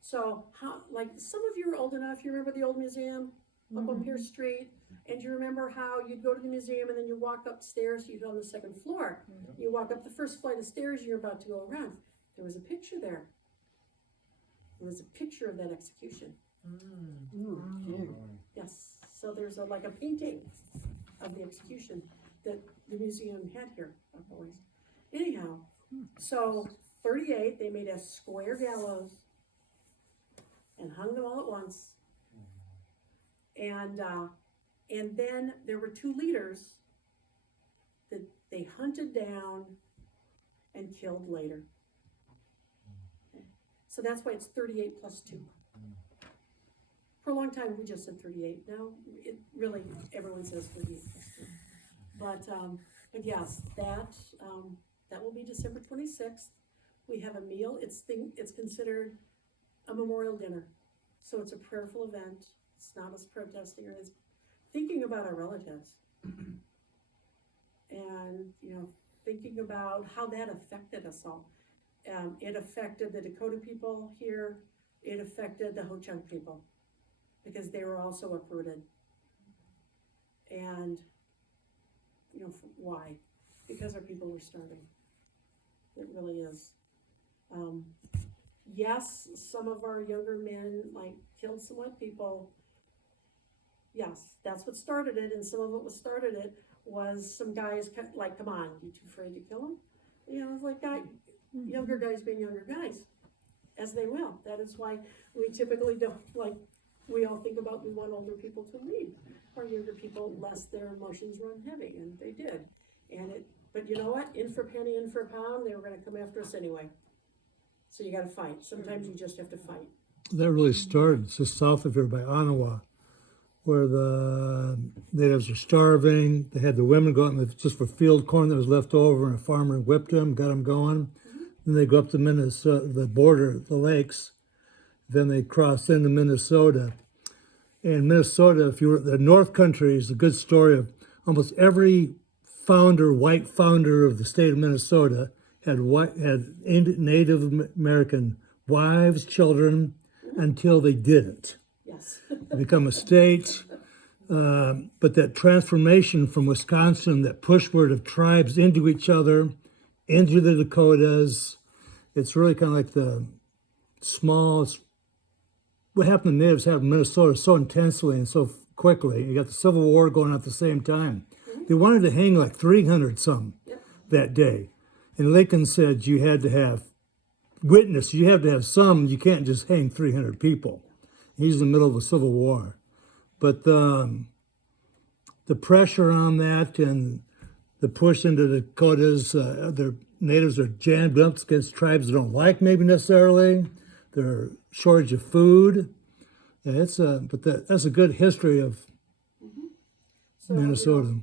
So how, like, some of you are old enough, you remember the old museum up on Pierce Street? And you remember how you'd go to the museum and then you walk upstairs, you'd go on the second floor. You walk up the first flight of stairs, you're about to go around. There was a picture there. There was a picture of that execution. Yes, so there's like a painting of the execution that the museum had here, I've always. Anyhow, so 38, they made a square gallows and hung them all at once. And then there were 2 leaders that they hunted down and killed later. Okay. So that's why it's 38 plus 2. For a long time, we just said 38. Now, it really, everyone says 38 plus 2. But yes, that will be December 26th. We have a meal, it's considered a memorial dinner. So it's a prayerful event, it's not us protesting, or it's thinking about our relatives. And, thinking about how that affected us all. It affected the Dakota people here, it affected the Ho-Chunk people, because they were also uprooted. And, why? Because our people were starving. It really is. Yes, some of our younger men, killed some white people. Yes, that's what started it, and some of it was some guys, come on, you too afraid to kill them? It's like younger guys being younger guys, as they will. That is why we typically don't, we all think about, we want older people to lead our younger people, lest their emotions run heavy, and they did. But you know what? In for a penny, in for a pound, they were gonna come after us anyway. So you gotta fight. Sometimes you just have to fight. That really started just south of here by Ottawa, where the natives are starving. They had the women go out just for field corn that was left over, and a farmer whipped them, got them going. Then they go up to Minnesota, the border, the lakes. Then they cross into Minnesota. And Minnesota, if you were the North Country, is a good story of almost every white founder of the state of Minnesota had Native American wives, children, until they didn't. Yes. Become a state. But that transformation from Wisconsin, that push word of tribes into each other, into the Dakotas, it's really kind of like the small, what happened to natives happened in Minnesota so intensely and so quickly. You got the Civil War going on at the same time. They wanted to hang 300 some that day. And Lincoln said you had to have witness, you have to have some, you can't just hang 300 people. He's in the middle of a civil war. But the pressure on that and the push into the Dakotas, the natives are jammed up against tribes they don't like maybe necessarily. Their shortage of food. Yeah, that's a good history of Minnesota.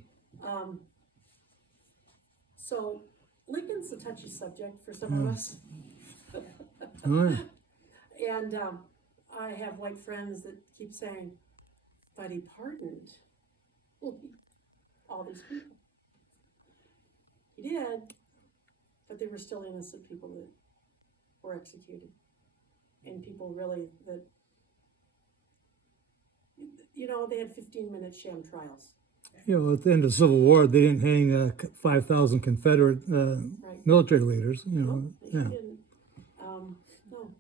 So Lincoln's a touchy subject for some of us. Right. And I have white friends that keep saying, but he pardoned all these people. He did, but they were still innocent people that were executed. And people really that, they had 15-minute sham trials. Well, at the end of the Civil War, they didn't hang 5,000 Confederate Right. military leaders. No, they Yeah. didn't. No.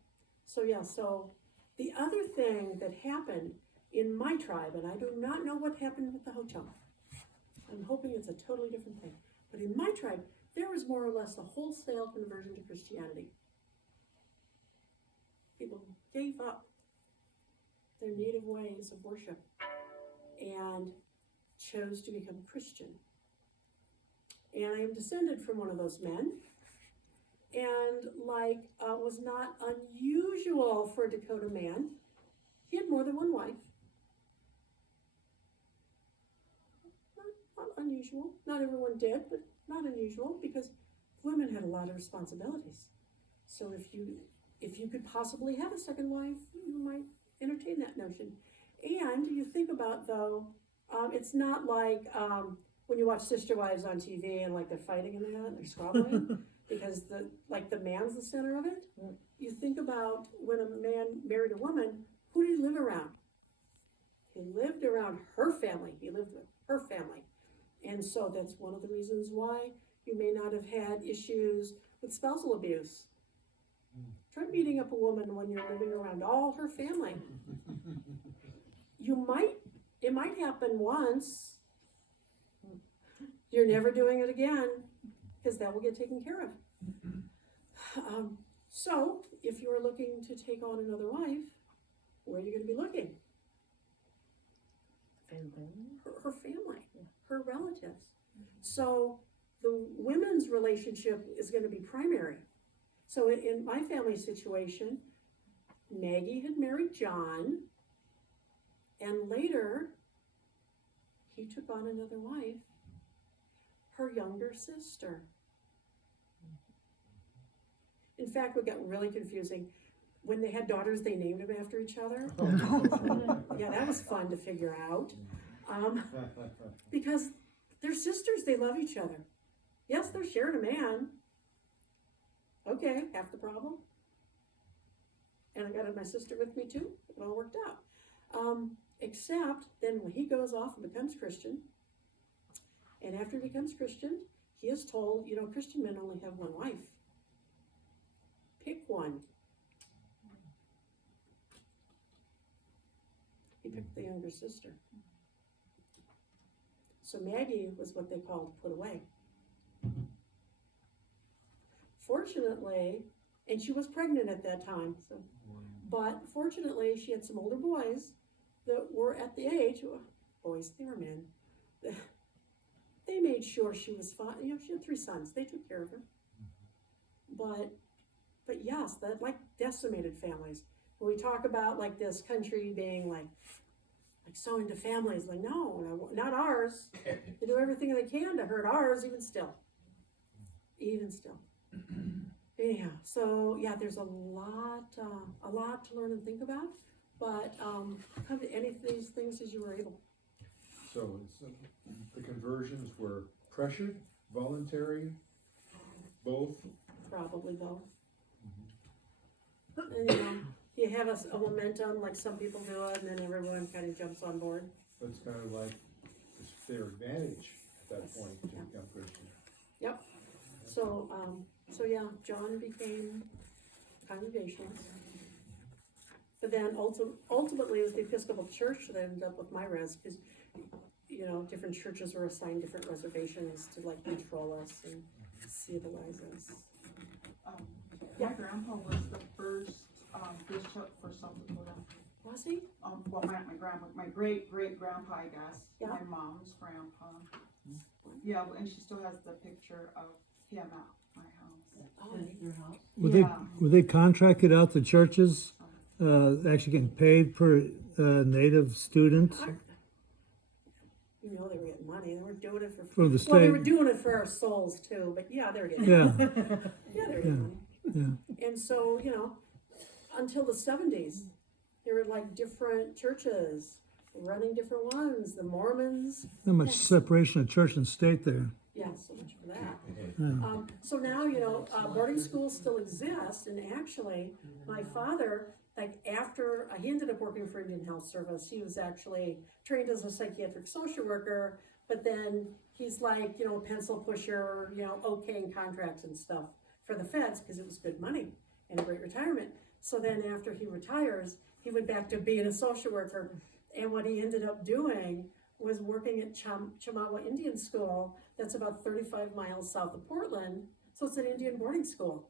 So the other thing that happened in my tribe, and I do not know what happened with the Ho-Chunk. I'm hoping it's a totally different thing. But in my tribe, there was more or less a wholesale conversion to Christianity. People gave up their native ways of worship and chose to become Christian. And I am descended from one of those men. And was not unusual for a Dakota man. He had more than one wife. Not unusual. Not everyone did, but not unusual, because women had a lot of responsibilities. So if you could possibly have a second wife, you might entertain that notion. And you think about, though, it's not like when you watch Sister Wives on TV and they're fighting in that and they're squabbling because the man's the center of it. You think about when a man married a woman, who did he live around? He lived around her family. He lived with her family. And so that's one of the reasons why you may not have had issues with spousal abuse. Try beating up a woman when you're living around all her family. It might happen once. You're never doing it again, because that will get taken care of. So, if you're looking to take on another wife, where are you going to be looking? Her family, her relatives. So, the women's relationship is going to be primary. So, in my family situation, Maggie had married John, and later he took on another wife. her younger sister. In fact, what got really confusing, when they had daughters, they named them after each other. Yeah, that was fun to figure out. Because they're sisters, they love each other. Yes, they're sharing a man. Okay, half the problem. And I got my sister with me too. It all worked out. Except then when he goes off and becomes Christian, and after he becomes Christian, he is told, you know, Christian men only have one wife. Pick one. He picked the younger sister. So Maggie was what they called put away. Fortunately, and she was pregnant at that time, so, but fortunately she had some older boys that were at the age, boys, they were men, they made sure she was fine. You know, she had 3 sons, they took care of her. But yes, that like decimated families. When we talk about like this country being like so into families, like no, not ours. They do everything they can to hurt ours, even still. Anyhow, so yeah, there's a lot to learn and think about, but come to any of these things as you were able. So it's, the conversions were pressured, voluntary, both? Probably both. And you know, you have a momentum, like some people do it, and then everyone kind of jumps on board. That's kind of like it's their advantage at that point to become Christian. Yep. So yeah, John became Congregationalist. But then ultimately it was the Episcopal Church that ended up with my res, because, you know, different churches were assigned different reservations to like control us and civilize us. My grandpa was the first bishop for South Dakota. Was he? Well, not my grandpa, my great grandpa, I guess. Yeah. My mom's grandpa. Yeah, and she still has the picture of him at my house. Oh, Your house? Were they contracted out to churches, actually getting paid per native student? you know, they were getting money. They were doing it For the well, they state. were doing it for our souls too. But yeah, they were getting Yeah. money. Yeah, they were getting money. Yeah. And so, you know, until the 70s, there were like different churches running different ones. The Mormons. Not much separation of church and state there. Yeah, so much for that. Yeah. So now, you know, boarding schools still exist, and actually, my father, like after, he ended up working for Indian Health Service. He was actually trained as a psychiatric social worker, but then he's like, you know, a pencil pusher, you know, okaying contracts and stuff for the feds, because it was good money and a great retirement. So then after he retires, he went back to being a social worker, and what he ended up doing was working at Chamawa Indian School, that's about 35 miles south of Portland. So it's an Indian boarding school.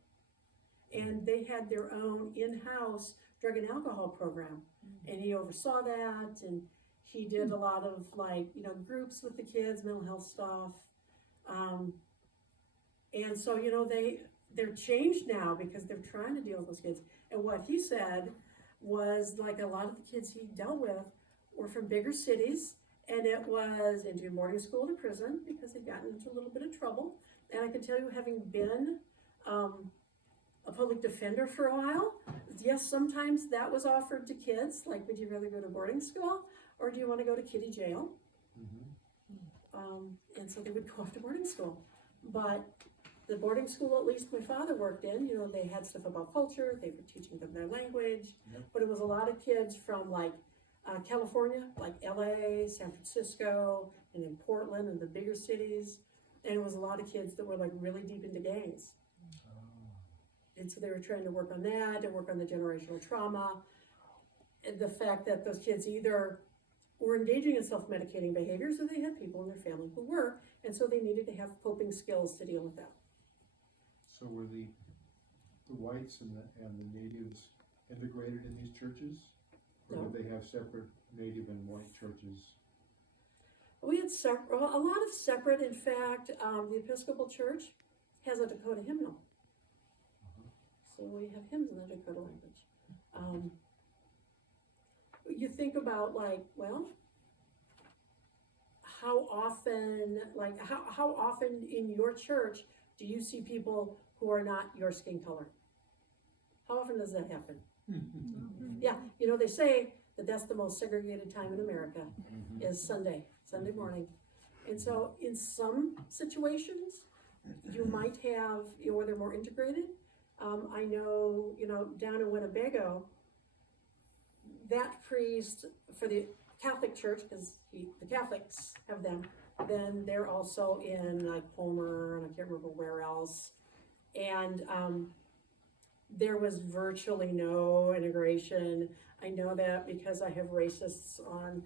And they had their own in-house drug and alcohol program. And he oversaw that, and he did a lot of like, you know, groups with the kids, mental health stuff. And so, you know, they're changed now because they're trying to deal with those kids. And what he said was like a lot of the kids he dealt with were from bigger cities, and it was into boarding school to prison because they'd gotten into a little bit of trouble. And I can tell you, having been a public defender for a while, yes, sometimes that was offered to kids, like, would you rather go to boarding school or do you want to go to kiddie jail? And so they would go off to boarding school. But the boarding school, at least my father worked in, you know, they had stuff about culture, they were teaching them their language, but it was a lot of kids from like California, like LA, San Francisco, and in Portland and the bigger cities. And it was a lot of kids that were like really deep into gangs. And so they were trying to work on that and work on the generational trauma. And the fact that those kids either were engaging in self-medicating behaviors or they had people in their family who were, and so they needed to have coping skills to deal with that. So were the whites and the natives integrated in these churches? Or No. did they have separate native and white churches? We had a lot of separate. In fact, the Episcopal Church has a Dakota hymnal. So we have hymns in the Dakota language. You think about like, well, how often, like, how often in your church do you see people who are not your skin color? How often does that happen? Yeah, you know, they say that that's the most segregated time in America, is Sunday morning. And so in some situations, you might have, you know, where they're more integrated. I know, you know, down in Winnebago, that priest for the Catholic Church, because the Catholics have them, then they're also in like Homer, and I can't remember where else. And there was virtually no integration. I know that because I have racists on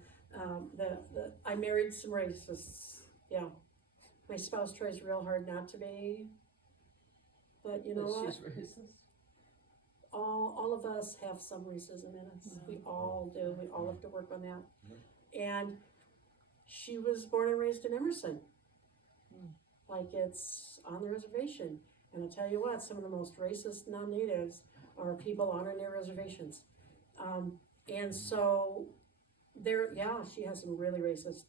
I married some racists. Yeah, my spouse tries real hard not to be, but you know what? She's racist. All of us have some racism in us. We all do. We all have to work on that. And she was born and raised in Emerson. Like, it's on the reservation. And I'll tell you what, some of the most racist non-natives are people honoring their reservations. And so she has some really racist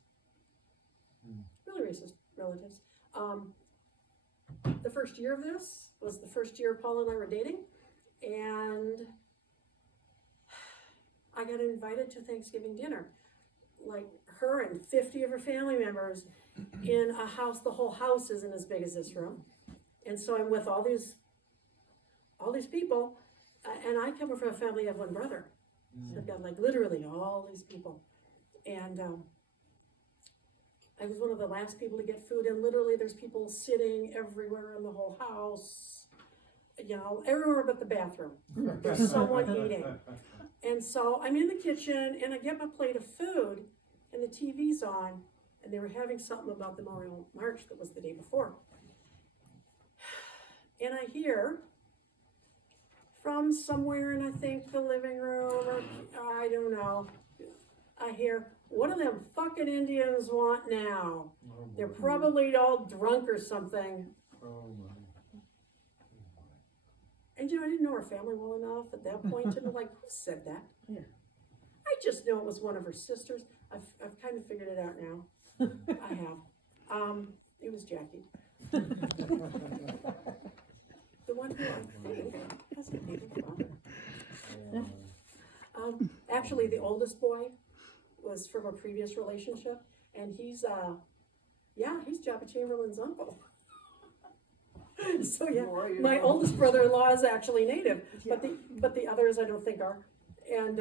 relatives. The first year of this was the first year Paul and I were dating, and I got invited to Thanksgiving dinner. Like, her and 50 of her family members in a house. The whole house isn't as big as this room. And so I'm with all these people, and I come from a family of one brother. So I've got like literally all these people. And I was one of the last people to get food, and literally there's people sitting everywhere in the whole house, you know, everywhere but the bathroom. There's someone eating. And so I'm in the kitchen, and I get my plate of food, and the TV's on, and they were having something about the Memorial March that was the day before. And I hear from somewhere in, I think, the living room, or I don't know, I hear, what do them fucking Indians want now? They're probably all drunk or something. And you know, I didn't know her family well enough at that point to know, like, who said that? Yeah. I just know it was one of her sisters. I've kind of figured it out now. I have. It was Jackie. The one who I think has a native father. Actually, the oldest boy was from a previous relationship, and he's Jabba Chamberlain's uncle. So yeah, my oldest brother-in-law is actually native, but the others I don't think are. And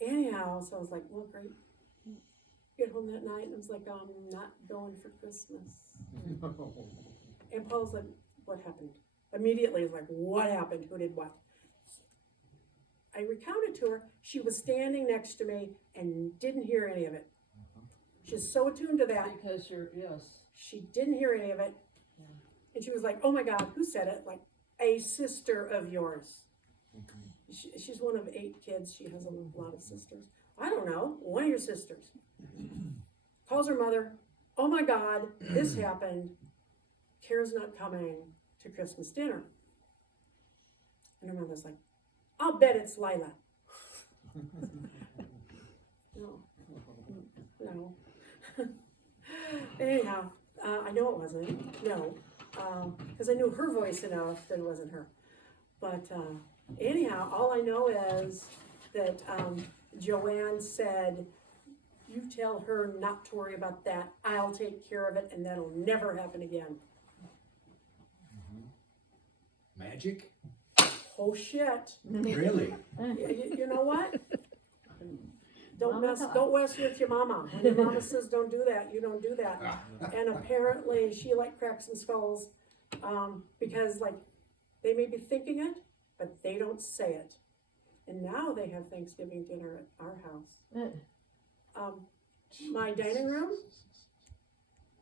anyhow, so I was like, well, great. Get home that night, and I was like, I'm not going for Christmas. And Paul's like, what happened? Immediately, he's like, what happened? Who did what? I recounted to her. She was standing next to me and didn't hear any of it. She's so attuned to that. Because She didn't hear any of it. Yeah. And she was like, oh my God, who said it? Like, a sister of yours. She's one of 8 kids. She has a lot of sisters. I don't know, one of your sisters. Calls her mother, oh my God, this happened. Kara's not coming to Christmas dinner. And her mother's like, I'll bet it's Lila. No. Anyhow, I know it wasn't. No. Because I knew her voice enough that it wasn't her. But anyhow, all I know is that Joanne said, you tell her not to worry about that. I'll take care of it, and that'll never happen again. Magic? Oh shit. Really? You know what? Don't mess with your mama. When your mama says don't do that, you don't do that. And apparently she like cracked some skulls, because like they may be thinking it, but they don't say it. And now they have Thanksgiving dinner at our house. My dining room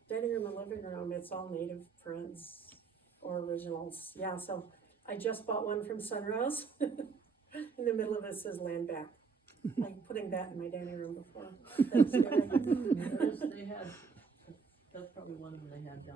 and living room, it's all native friends or originals. Yeah, so I just bought one from Sunrose. In the middle of it says land back. I'm putting that in my dining room before Thanksgiving. They had, that's probably one of them they had down